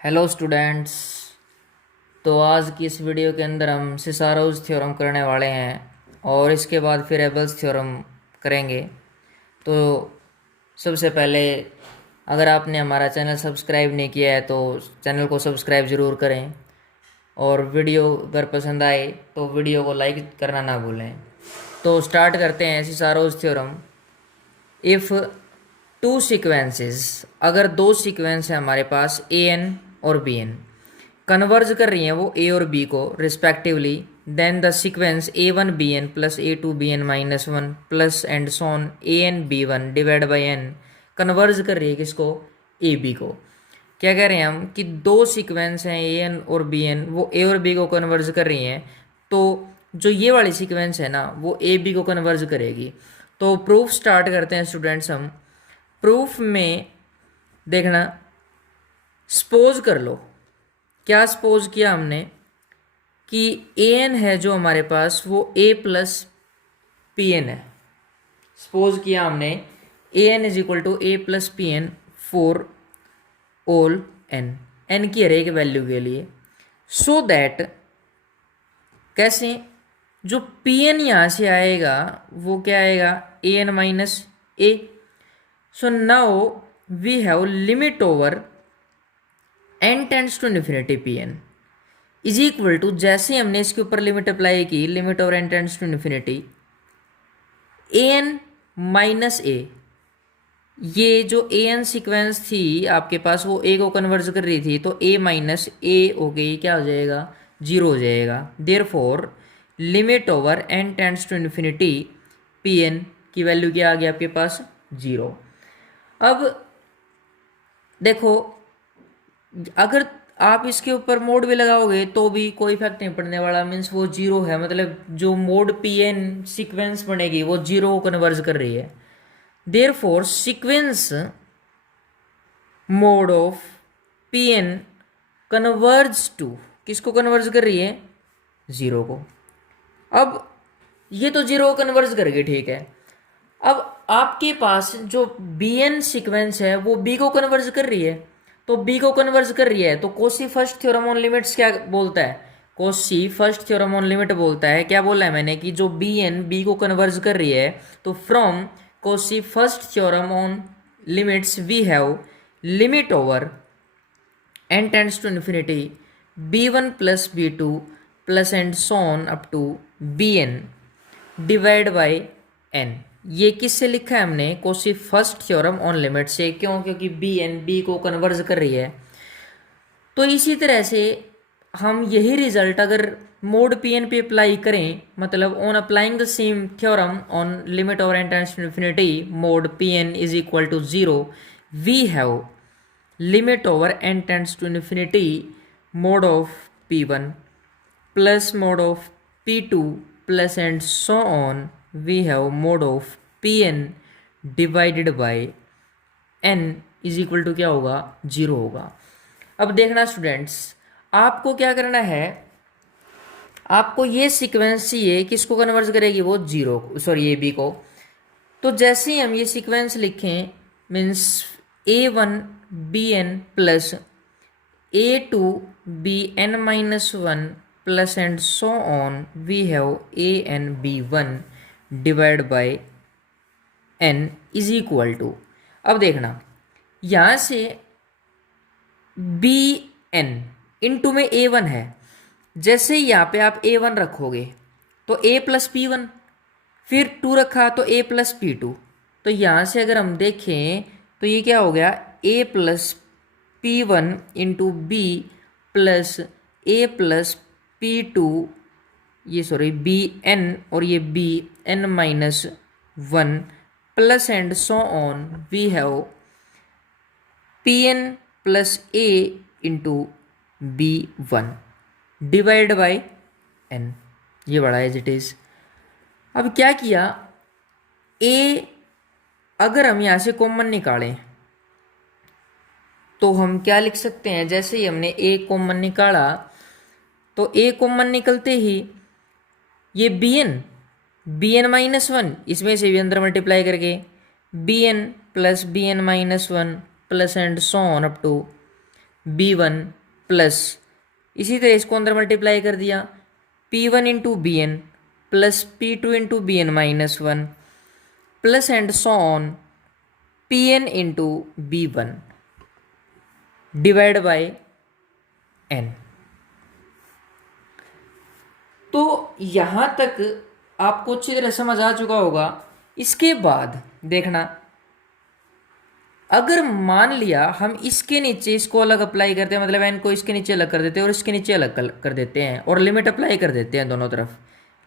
Hello students. तो आज की इस वीडियो के अंदर हम सिसारोज थ्योरम करने वाले हैं और इसके बाद फिर एबल्स थ्योरम करेंगे। तो सबसे पहले अगर आपने हमारा चैनल सब्सक्राइब नहीं किया है तो चैनल को सब्सक्राइब ज़रूर करें और वीडियो अगर पसंद आए तो वीडियो को लाइक करना ना भूलें। तो स्टार्ट करते हैं Cesaro's theorem. If two sequences, अगर दो सीक्वेंस है हमारे पास ए एन और बी एन, कन्वर्ज कर रही हैं वो ए और बी को respectively, then the sequence a one b N plus a two b N minus one plus and so on a n b one divide by n converge कर रही है किसको? ए बी को। क्या कह रहे हैं हम कि दो सीक्वेंस हैं ए एन और बी एन, वो ए और बी को कन्वर्ज कर रही हैं, तो जो ये वाली सीक्वेंस है ना वो ए बी को कन्वर्ज करेगी। तो प्रूफ स्टार्ट करते हैं स्टूडेंट्स हम। प्रूफ में देखना, सपोज कर लो, क्या सपोज किया हमने कि ए एन है जो हमारे पास वो ए प्लस पी एन है। सपोज किया हमने A N is equal to A plus P N for all N, N की हर एक वैल्यू के लिए। सो दैट कैसे, जो पी एन यहाँ से आएगा वो क्या आएगा? A N minus A. So now we have limit over N tends to infinity P N is equal to, जैसे हमने इसके ऊपर लिमिट अप्लाई की, limit over N tends to infinity A N minus A. ये जो A N sequence थी आपके पास वो ए को कन्वर्ज कर रही थी, तो ए माइनस ए हो गई, क्या हो जाएगा? जीरो हो जाएगा। Therefore limit over N tends to infinity P n की वैल्यू क्या आ गई आपके पास? जीरो। अब देखो, अगर आप इसके ऊपर मोड भी लगाओगे तो भी कोई इफेक्ट नहीं पड़ने वाला, मीन्स वो जीरो है, मतलब जो मोड पी एन सिक्वेंस बनेगी वो जीरो को कन्वर्ज कर रही है। Therefore sequence mod of p n converge to, किसको कन्वर्ज कर रही है? जीरो को। अब ये तो जीरो को कन्वर्ज कर गई, ठीक है। अब आपके पास जो बी एन सिक्वेंस है वो बी को कन्वर्ज कर रही है, तो बी को कन्वर्ज कर रही है तो Cauchy first theorem on limits क्या बोलता है? Cauchy first theorem on limit बोलता है, क्या बोला है मैंने, कि जो बी एन बी को कन्वर्ज कर रही है, तो from Cauchy first theorem on limits we have limit over N tends to infinity b one plus b two plus and so on up to b n divide by N. ये किससे लिखा है हमने? Cauchy first theorem on limit से। क्यों? क्योंकि B n b को converge कर रही है। तो इसी तरह से हम यही रिजल्ट अगर मोड पी एन पे अप्लाई करें, मतलब on applying the same theorem on limit over N tends to infinity mod p N is equal to zero, we have limit over N tends to infinity mod of p one plus mod of p two plus and so on we have mod of p n divided by n is equal to क्या होगा? Zero होगा। अब देखना students, आपको क्या करना है, आपको ये सीक्वेंस चाहिए, किसको कन्वर्ज करेगी वो? जीरो, सॉरी ए बी को। तो जैसे ही हम ये सीक्वेंस लिखें, means a one b N plus a two b N minus one plus and so on we have a n b one divide by n is equal to, अब देखना यहाँ से बी एन इंटू में ए one है, जैसे ही यहाँ पे आप ए वन रखोगे तो ए प्लस पी वन, फिर टू रखा तो ए प्लस पी टू, तो यहाँ से अगर हम देखें तो ये क्या हो गया? A plus P one into B plus A plus P two, ये सॉरी बी एन और ये B N minus one plus and so on we have P N plus A into B one divide by N, ये बड़ा as it is. अब क्या किया, ए अगर हम यहाँ से कॉमन निकालें तो हम क्या लिख सकते हैं? जैसे ही हमने ए कॉमन निकाला तो ए कॉमन निकलते ही ये बी एन माइनस वन, इसमें से भी अंदर मल्टीप्लाई करके b N plus b N minus one plus and so on up to B1 plus, इसी तरह इसको अंदर मल्टीप्लाई कर दिया, P1 into B N plus P2 into B N minus one plus and so on Pn into B1 divide by n। तो यहां तक आपको अच्छी तरह समझ आ चुका होगा। इसके बाद देखना, अगर मान लिया हम इसके नीचे इसको अलग अप्लाई करते हैं, मतलब n को इसके नीचे अलग कर देते हैं और इसके नीचे अलग कर देते हैं और लिमिट अप्लाई कर देते हैं दोनों तरफ,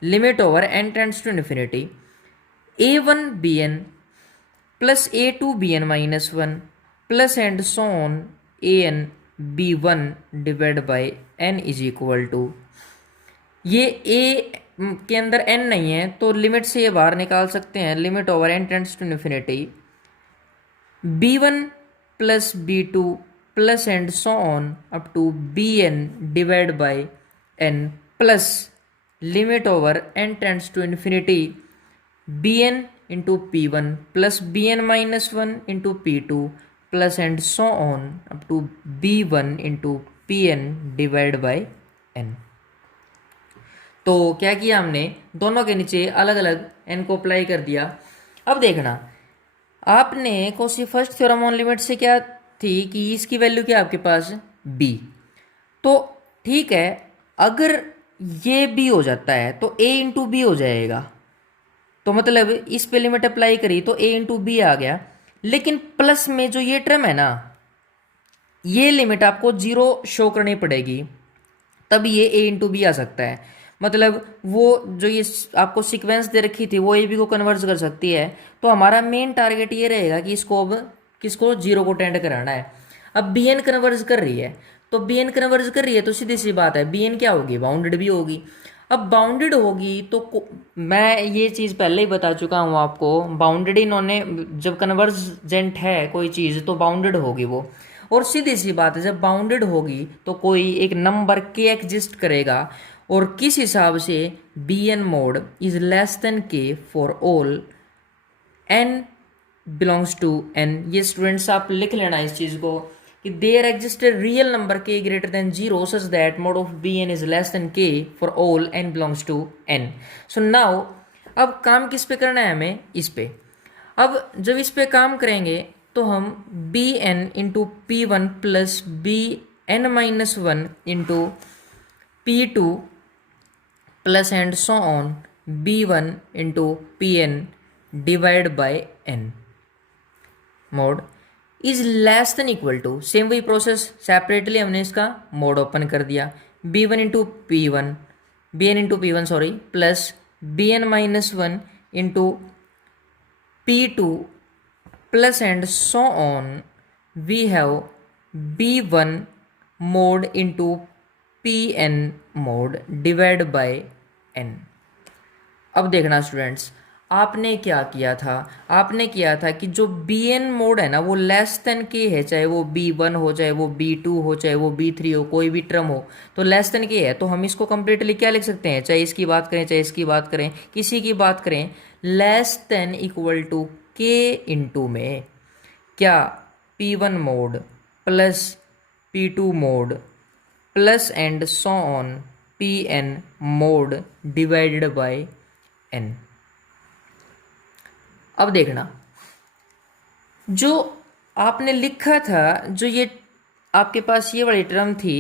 limit over n tends to infinity a1 bn plus a2 bn minus one plus and so on an b1 divide by n is equal to, ये a के अंदर n नहीं है तो लिमिट से ये बाहर निकाल सकते हैं, limit over n tends to infinity b1 plus b2 plus and so on up to bn divide by n plus limit over n tends to infinity bn into p1 plus bn minus one into p2 plus and so on up to b1 into pn divide by n। तो क्या किया हमने, दोनों के नीचे अलग अलग n को अप्लाई कर दिया। अब देखना, आपने Cauchy first theorem on limit से क्या थी कि इसकी वैल्यू क्या आपके पास b, तो ठीक है, अगर ये b हो जाता है तो a इंटू बी हो जाएगा, तो मतलब इस पे लिमिट अप्लाई करी तो a इंटू बी आ गया। लेकिन प्लस में जो ये टर्म है ना, ये लिमिट आपको जीरो शो करनी पड़ेगी, तब ये a इंटू बी आ सकता है। मतलब वो जो ये आपको सीक्वेंस दे रखी थी वो ए बी को कन्वर्ट कर सकती है। तो हमारा मेन टारगेट ये रहेगा कि इसको अब किसको जीरो को टेंड कराना है। अब बी एन कन्वर्ज कर रही है, तो बी एन कन्वर्ज कर रही है तो सीधी सी बात है बी एन क्या होगी, बाउंडेड भी होगी। अब बाउंडेड होगी तो मैं ये चीज़ पहले ही बता चुका हूँ आपको, बाउंडेड इन्होंने जब कन्वर्जेंट है कोई चीज़ तो बाउंडेड होगी वो। और सीधी सी बात है, जब बाउंडेड होगी तो कोई एक नंबर के एग्जिस्ट करेगा और किस हिसाब से B N mod is less than K for all N belongs to N. ये स्टूडेंट्स आप लिख लेना इस चीज़ को कि there exist a real number K greater than zero such that mod of B N is less than K for all N belongs to N. So now अब काम किस पे करना है हमें, इस पे। अब जब इस पे काम करेंगे तो हम b n into p one plus b N minus one into p two plus and so on b one into p n divide by n mod is less than equal to, same वही process, separately हमने इसका mod open कर दिया, b one into p one, b n into p one sorry, plus b N minus one into p two plus and so on we have B one mod into p n mod divide by n. अब देखना students, आपने क्या किया था, आपने किया था कि जो बी एन मोड है ना वो लेस देन के है, चाहे वो बी वन हो, चाहे वो बी टू हो, चाहे वो बी थ्री हो, कोई भी टर्म हो तो लेस देन के है। तो हम इसको कंप्लीटली क्या लिख सकते हैं, चाहे इसकी बात करें चाहे इसकी बात करें, किसी की बात करें, less than equal to k into में क्या p one mod plus P two mod plus and so on p n mod divided by n. अब देखना, जो आपने लिखा था, जो ये आपके पास ये वाली टर्म थी,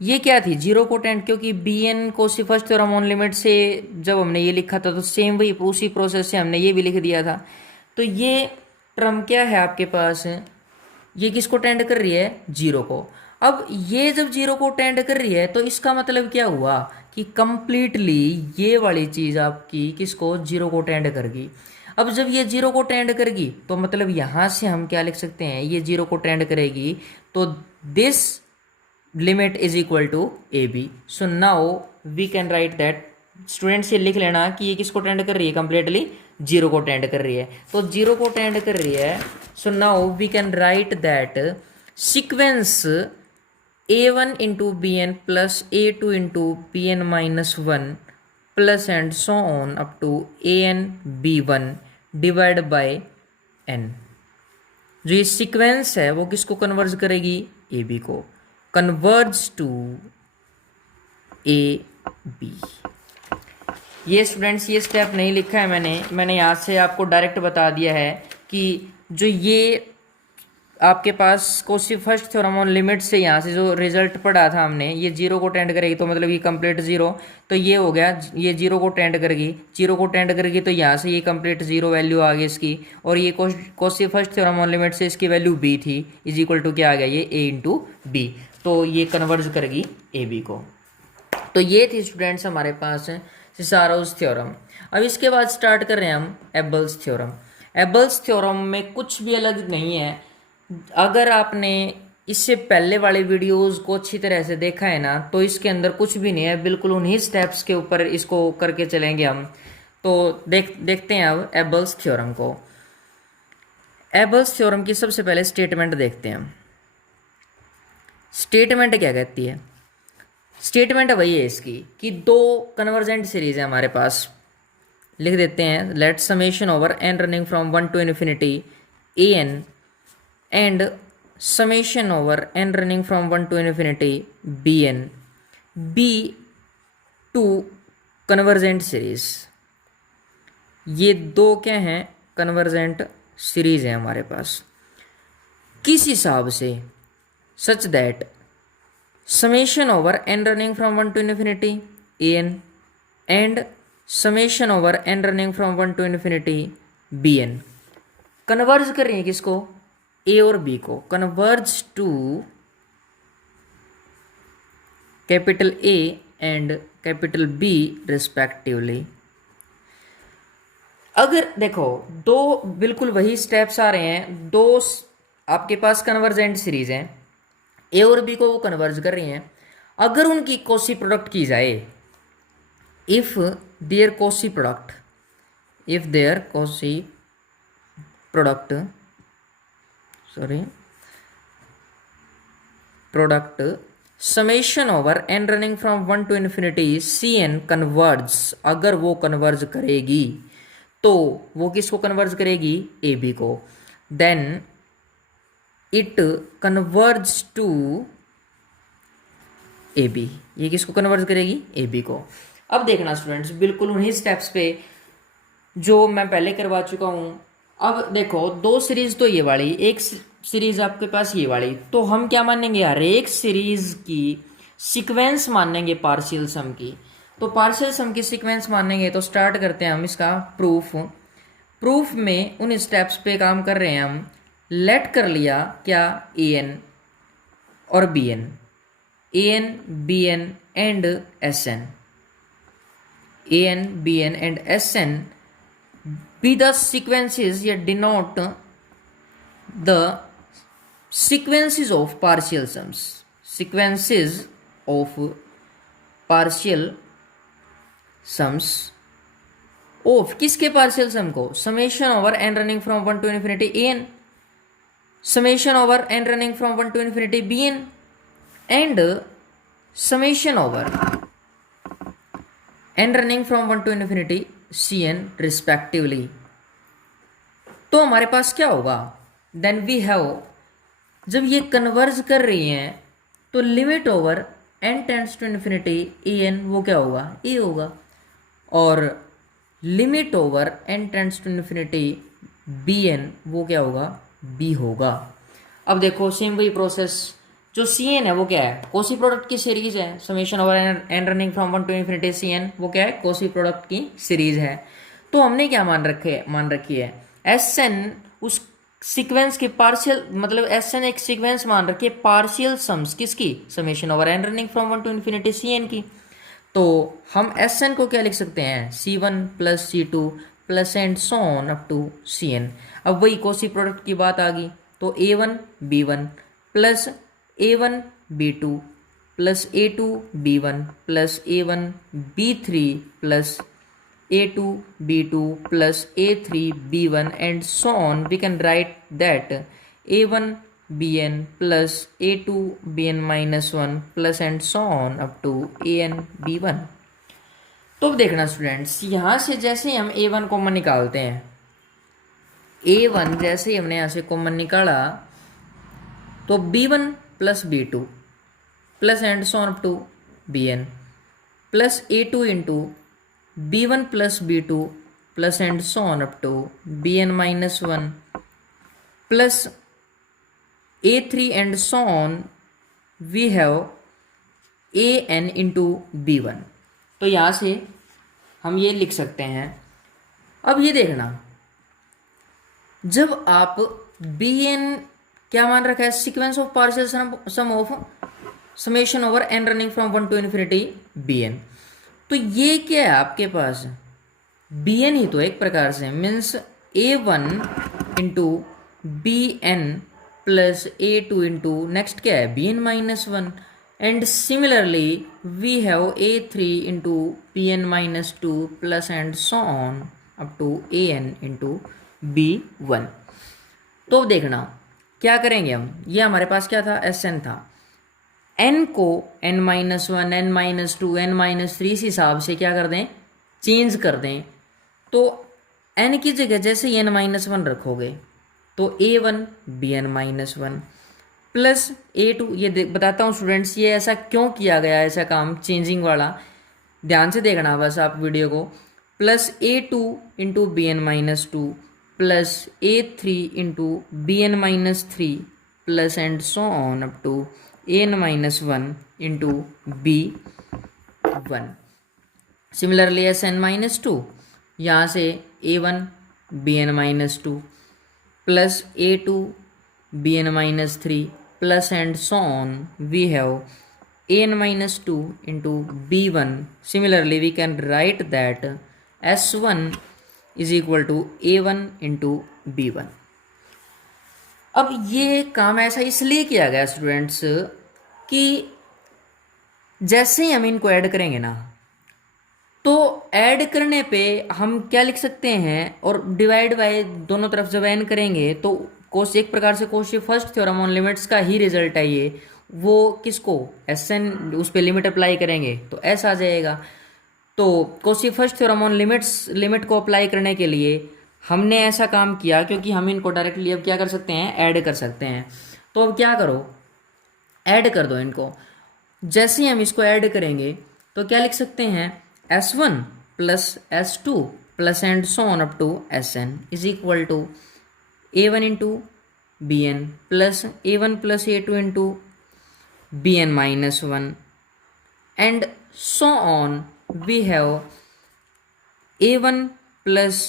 ये क्या थी, जीरो कोटेंट, क्योंकि बी एन को सिर्फ फर्स्ट थ्योरम ऑन लिमिट से जब हमने ये लिखा था तो सेम वही उसी प्रोसेस से हमने ये भी लिख दिया था। तो ये टर्म क्या है आपके पास, ये किसको टेंड कर रही है, जीरो को। अब ये जब जीरो को टेंड कर रही है तो इसका मतलब क्या हुआ कि कंप्लीटली ये वाली चीज़ आपकी किसको, जीरो को टेंड करेगी। अब जब ये जीरो को टेंड करेगी तो मतलब यहाँ से हम क्या लिख सकते हैं, ये जीरो को टेंड करेगी तो this limit is equal to a b. So now we can write that, students ये लिख लेना कि ये किसको टेंड कर रही है, कंप्लीटली जीरो को टेंड कर रही है। तो जीरो को टेंड कर रही है, so now we can write that sequence a one into B N plus a two into B N minus one plus and so on up to a n b one divide by n. जो ये sequence है वो किसको converge करेगी, a b को, converge to a b. ये students ये step नहीं लिखा है मैंने यहाँ से आपको डायरेक्ट बता दिया है कि जो ये आपके पास Cauchy first theorem on limit से यहाँ से जो रिजल्ट पढ़ा था हमने, ये जीरो को टेंड करेगी तो मतलब ये कंप्लीट जीरो, तो ये हो गया, ये जीरो को टेंड करेगी, जीरो को टेंड करेगी तो यहाँ से ये कंप्लीट जीरो वैल्यू आ गई इसकी, और ये Cauchy first theorem on limit से इसकी वैल्यू बी थी, इज इक्वल टू क्या आ गया, ये ए इंटू बी, तो ये कन्वर्ज करेगी ए बी को। तो ये थी स्टूडेंट्स हमारे पास सिसारोस थ्योरम। अब इसके बाद स्टार्ट कर रहे हैं हम एबल्स थ्योरम। एबल्स थ्योरम में कुछ भी अलग नहीं है। अगर आपने इससे पहले वाले वीडियोस को अच्छी तरह से देखा है ना, तो इसके अंदर कुछ भी नहीं है, बिल्कुल उन्हीं स्टेप्स के ऊपर इसको करके चलेंगे हम। तो देखते हैं अब एबल्स थ्योरम को। एबल्स थ्योरम की सबसे पहले स्टेटमेंट देखते हैं हम। स्टेटमेंट क्या कहती है? स्टेटमेंट वही है इसकी कि दो कन्वर्जेंट सीरीज है हमारे पास। लिख देते हैं, let summation over N running from 1 to infinity a n and summation over n running from 1 to infinity bn be two convergent series। ये दो क्या हैं? कन्वर्जेंट सीरीज है हमारे पास। किस हिसाब से? Such that summation over n running from 1 to infinity an and summation over n running from 1 to infinity bn converge कर रही है किसको? ए और बी को, converge to capital A and capital B respectively. अगर देखो दो बिल्कुल वही स्टेप्स आ रहे हैं, दो आपके पास कन्वर्जेंट सीरीज हैं, ए और बी को वो कन्वर्ज कर रही हैं। अगर उनकी कोसी प्रोडक्ट की जाए, if there Cauchy product, if there Cauchy product product summation over N running from 1 to infinity c N converge, अगर वो कन्वर्ज करेगी तो वो किसको कन्वर्ज करेगी? ए बी को। Then it converge to a b, ये किसको कन्वर्ज करेगी? ए बी को। अब देखना स्टूडेंट्स, बिल्कुल उन्हीं स्टेप्स पे जो मैं पहले करवा चुका हूं। अब देखो दो सीरीज तो ये वाली, एक सीरीज आपके पास ये वाली, तो हम क्या मानेंगे यार? एक सीरीज की सीक्वेंस मानेंगे पार्शियल सम की। तो पार्शियल सम की सीक्वेंस मानेंगे तो स्टार्ट करते हैं हम इसका प्रूफ। प्रूफ में उन स्टेप्स पे काम कर रहे हैं हम। लेट कर लिया क्या? ए एन और b n, a n b n and s n, a n b n and s n be the sequences या denote the sequences of partial sums, sequences of partial sums of किसके partial sum को? summation over n running from 1 to infinity an, summation over n running from 1 to infinity bn and summation over n running from 1 to infinity cn respectively. तो हमारे पास क्या होगा? Then we have, जब ये converge कर रही हैं तो limit over n tends to infinity A n वो क्या होगा? ए होगा, और limit over n tends to infinity b n वो क्या होगा? बी होगा। अब देखो सेम वही प्रोसेस, जो सी एन है वो क्या है? कोसी प्रोडक्ट की सीरीज है। Summation over N running from 1 to infinity c n वो क्या है? कोसी प्रोडक्ट की सीरीज है। तो हमने क्या मान रखी है? एस एन उस सीक्वेंस के पार्शियल, मतलब एस एन एक सीक्वेंस मान रखी है पार्शियल सम्स किसकी? Summation over N running from 1 to infinity c N की। तो हम एस एन को क्या लिख सकते हैं? C1 plus C2 plus and so on up to c n. अब वही कोसी प्रोडक्ट की बात आ गई, तो A1 B1 plus A1 B2 plus A2 B1 plus A1 B3 plus A2 B2 plus A3 B1 and so on, we can write that A1 Bn plus A2 Bn minus 1 plus and so on up to An B1। तो अब देखना students, यहाँ से जैसे ही हम A1 common निकालते हैं, A1 जैसे ही हमने यहाँ से कॉमन निकाला तो B1 plus B2 plus and so on up to Bn plus A2 into B1 plus B2 plus and so on up to Bn minus 1 plus A3 and so on we have An into B1। तो यहाँ से हम ये लिख सकते हैं। अब ये देखना, जब आप Bn क्या मान रखा है, sequence of partial sum of summation over n running from 1 to infinity Bn, तो ये क्या है आपके पास Bn ही तो एक प्रकार से means A1 into Bn plus A2 into next क्या है Bn minus 1 and similarly we have A3 into Bn minus 2 plus and so on up to An into B1। तो देखना क्या करेंगे हम, ये हमारे पास क्या था Sn था, n को n minus 1 n minus 2 n minus 3 इस हिसाब से क्या कर दें, चेंज कर दें। तो n की जगह जैसे n माइनस 1 रखोगे तो A1 Bn minus 1 plus A2, ये बताता हूँ स्टूडेंट्स ये ऐसा क्यों किया गया, ऐसा काम चेंजिंग वाला, ध्यान से देखना बस आप वीडियो को, plus A2 into Bn minus 2 plus A3 into Bn minus 3 plus and so on up to An minus 1 into B1। Similarly Sn minus 2, यहाँ से A1 Bn minus 2 plus A2 Bn minus 3 plus and so on we have An minus 2 into B1। Similarly we can write that S1 is equal to A1 into B1। अब ये काम ऐसा इसलिए किया गया students कि जैसे ही हम इनको ऐड करेंगे ना, तो ऐड करने पे हम क्या लिख सकते हैं, और डिवाइड बाय दोनों तरफ जब n करेंगे तो कोस एक प्रकार से Cauchy first theorem on limits का ही रिजल्ट है ये, वो किसको Sn उस पर लिमिट अप्लाई करेंगे तो S आ जाएगा। तो Cauchy first theorem on limit को अप्लाई करने के लिए हमने ऐसा काम किया, क्योंकि हम इनको डायरेक्टली अब क्या कर सकते हैं, ऐड कर सकते हैं। तो अब क्या करो, ऐड कर दो इनको। जैसे ही हम इसको ऐड करेंगे तो क्या लिख सकते हैं, S1 plus S2 plus and so on up to Sn is equal to A1 into Bn plus A1 plus A2 into Bn minus 1 and so on we have A1 plus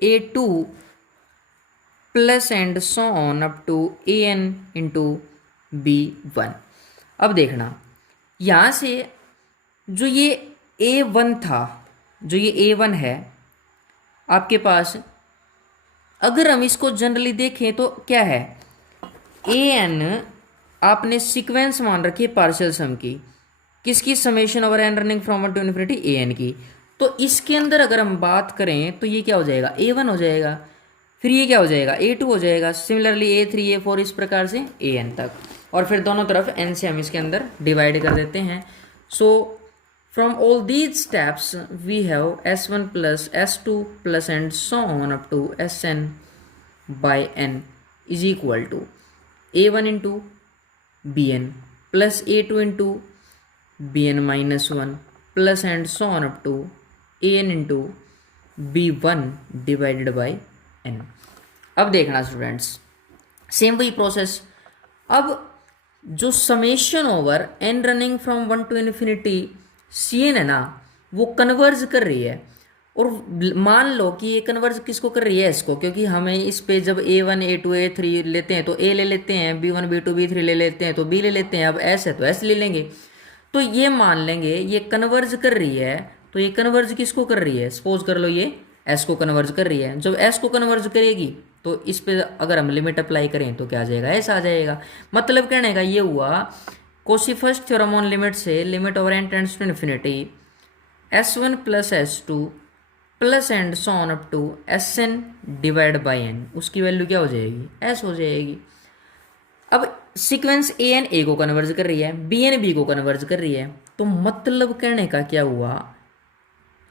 A2 plus and so on up to An into B1। अब देखना यहाँ से जो ये A1 था, जो ये A1 है आपके पास, अगर हम इसको जनरली देखें तो क्या है, An आपने सीक्वेंस मान रखी है पार्शियल सम की, किसकी, summation over n running from 1 to infinity An की। तो इसके अंदर अगर हम बात करें तो ये क्या हो जाएगा, A1 हो जाएगा, फिर ये क्या हो जाएगा, A2 हो जाएगा, सिमिलरली A3 A4 इस प्रकार से An तक, और फिर दोनों तरफ n से हम इसके अंदर डिवाइड कर देते हैं। So from all these steps we have S1 plus S2 plus and so on up to Sn by n is equal to A1 into Bn plus A2 into Bn minus 1 plus and so on up to An into B1 divided by n। अब देखना students, same वही process, अब जो summation over n running from 1 to infinity Cn है ना, वो converge कर रही है। और मान लो कि ये कन्वर्ज किसको कर रही है, इसको, क्योंकि हमें इस पे जब A1 A2 A3 लेते हैं तो A ले लेते हैं, B1 B2 B3 ले लेते हैं तो B ले लेते हैं, अब S है तो S ले लेंगे। तो ये मान लेंगे ये कन्वर्ज कर रही है, तो ये कन्वर्ज किसको कर रही है, सपोज कर लो ये S को कन्वर्ज कर रही है। जब S को कन्वर्ज करेगी तो इस पे अगर हम लिमिट अप्लाई करें तो क्या आ जाएगा, S आ जाएगा। मतलब कहने का ये हुआ, Cauchy first theorem on limit से limit over n tends to infinity S1 plus S2 plus and so on up to Sn divide by n, उसकी वैल्यू क्या हो जाएगी, S हो जाएगी। अब सीक्वेंस An A को कन्वर्ज कर रही है, Bn B को कन्वर्ज कर रही है, तो मतलब कहने का क्या हुआ,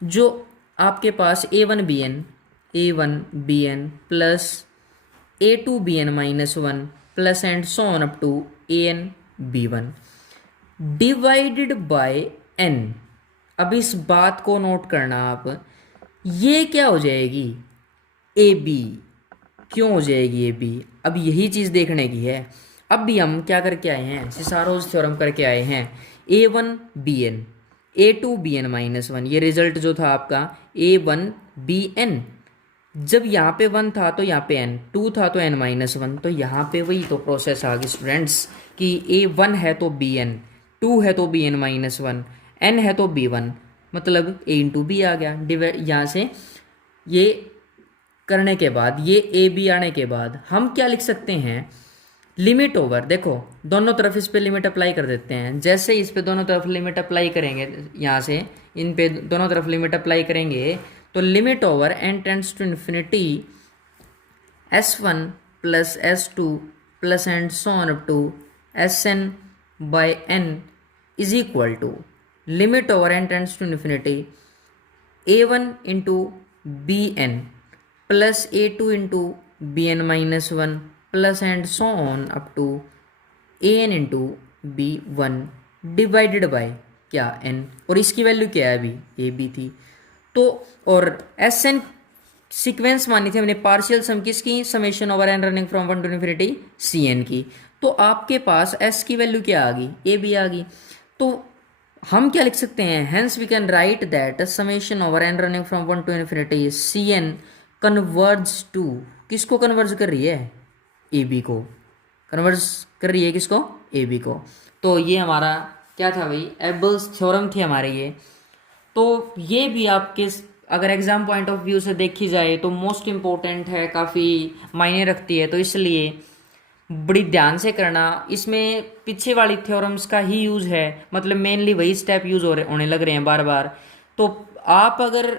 जो आपके पास A1 Bn plus A2 Bn minus 1 plus and so on up to An b1 divided by n। अब इस बात को नोट करना आप, ये क्या हो जाएगी ए बी। क्यों हो जाएगी ए बी, अब यही चीज़ देखने की है। अब भी हम क्या करके आए हैं, सिसारोज थ्योरम करके आए हैं। a1 bn a2 bn-1, ये रिजल्ट जो था आपका a1 bn। जब यहाँ पे 1 था तो यहाँ पे n, 2 था तो n-1, तो यहाँ पे वही तो प्रोसेस आ गई स्टूडेंट्स कि a1 है तो bn, 2 है तो bn-1, n है तो b1, मतलब a इंटू बी आ गया। यहाँ से ये करने के बाद, ये ए बी आने के बाद हम क्या लिख सकते हैं, लिमिट ओवर, देखो दोनों तरफ इस पे लिमिट अप्लाई कर देते हैं। जैसे इस पे दोनों तरफ लिमिट अप्लाई करेंगे, यहाँ से इन पे दोनों तरफ लिमिट अप्लाई करेंगे तो limit over n tends to infinity s1 plus s2 plus and so on up to sn by n is equal to limit over n tends to infinity a1 into B N plus a2 into bn-1 plus and so on up to an into b1 divided by क्या n, और इसकी value क्या है अभी A B थी। तो और S N sequence मानी थी हमने पार्शियल सम किसकी, summation over N running from 1 to infinity C N की। तो आपके पास एस की वैल्यू क्या आ गई, ए बी आ गई। तो हम क्या लिख सकते हैं, hence we can write that summation over N running from 1 to infinity C N converge to, किसको कन्वर्ज कर रही है, ए बी को कन्वर्ज कर रही है, किसको, ए बी को। तो ये हमारा क्या था भाई, एबल्स थ्योरम थी हमारे ये। तो ये भी आपके अगर एग्जाम पॉइंट ऑफ व्यू से देखी जाए तो मोस्ट इम्पोर्टेंट है, काफ़ी मायने रखती है, तो इसलिए बड़ी ध्यान से करना। इसमें पीछे वाली थ्योरम्स का ही यूज़ है, मतलब मेनली वही स्टेप यूज़ होने लग रहे हैं बार बार। तो आप अगर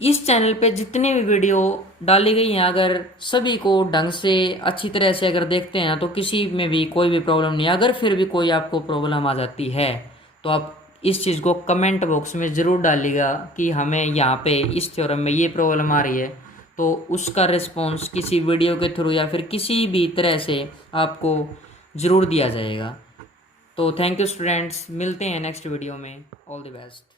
इस चैनल पे जितने भी वीडियो डाली गई हैं, अगर सभी को ढंग से अच्छी तरह से अगर देखते हैं तो किसी में भी कोई भी प्रॉब्लम नहीं। अगर फिर भी कोई आपको प्रॉब्लम आ जाती है तो आप इस चीज़ को कमेंट बॉक्स में ज़रूर डालिएगा कि हमें यहाँ पे इस थ्योरम में ये प्रॉब्लम आ रही है, तो उसका रिस्पॉन्स किसी वीडियो के थ्रू या फिर किसी भी तरह से आपको ज़रूर दिया जाएगा। तो थैंक यू स्टूडेंट्स, मिलते हैं नेक्स्ट वीडियो में। All the best.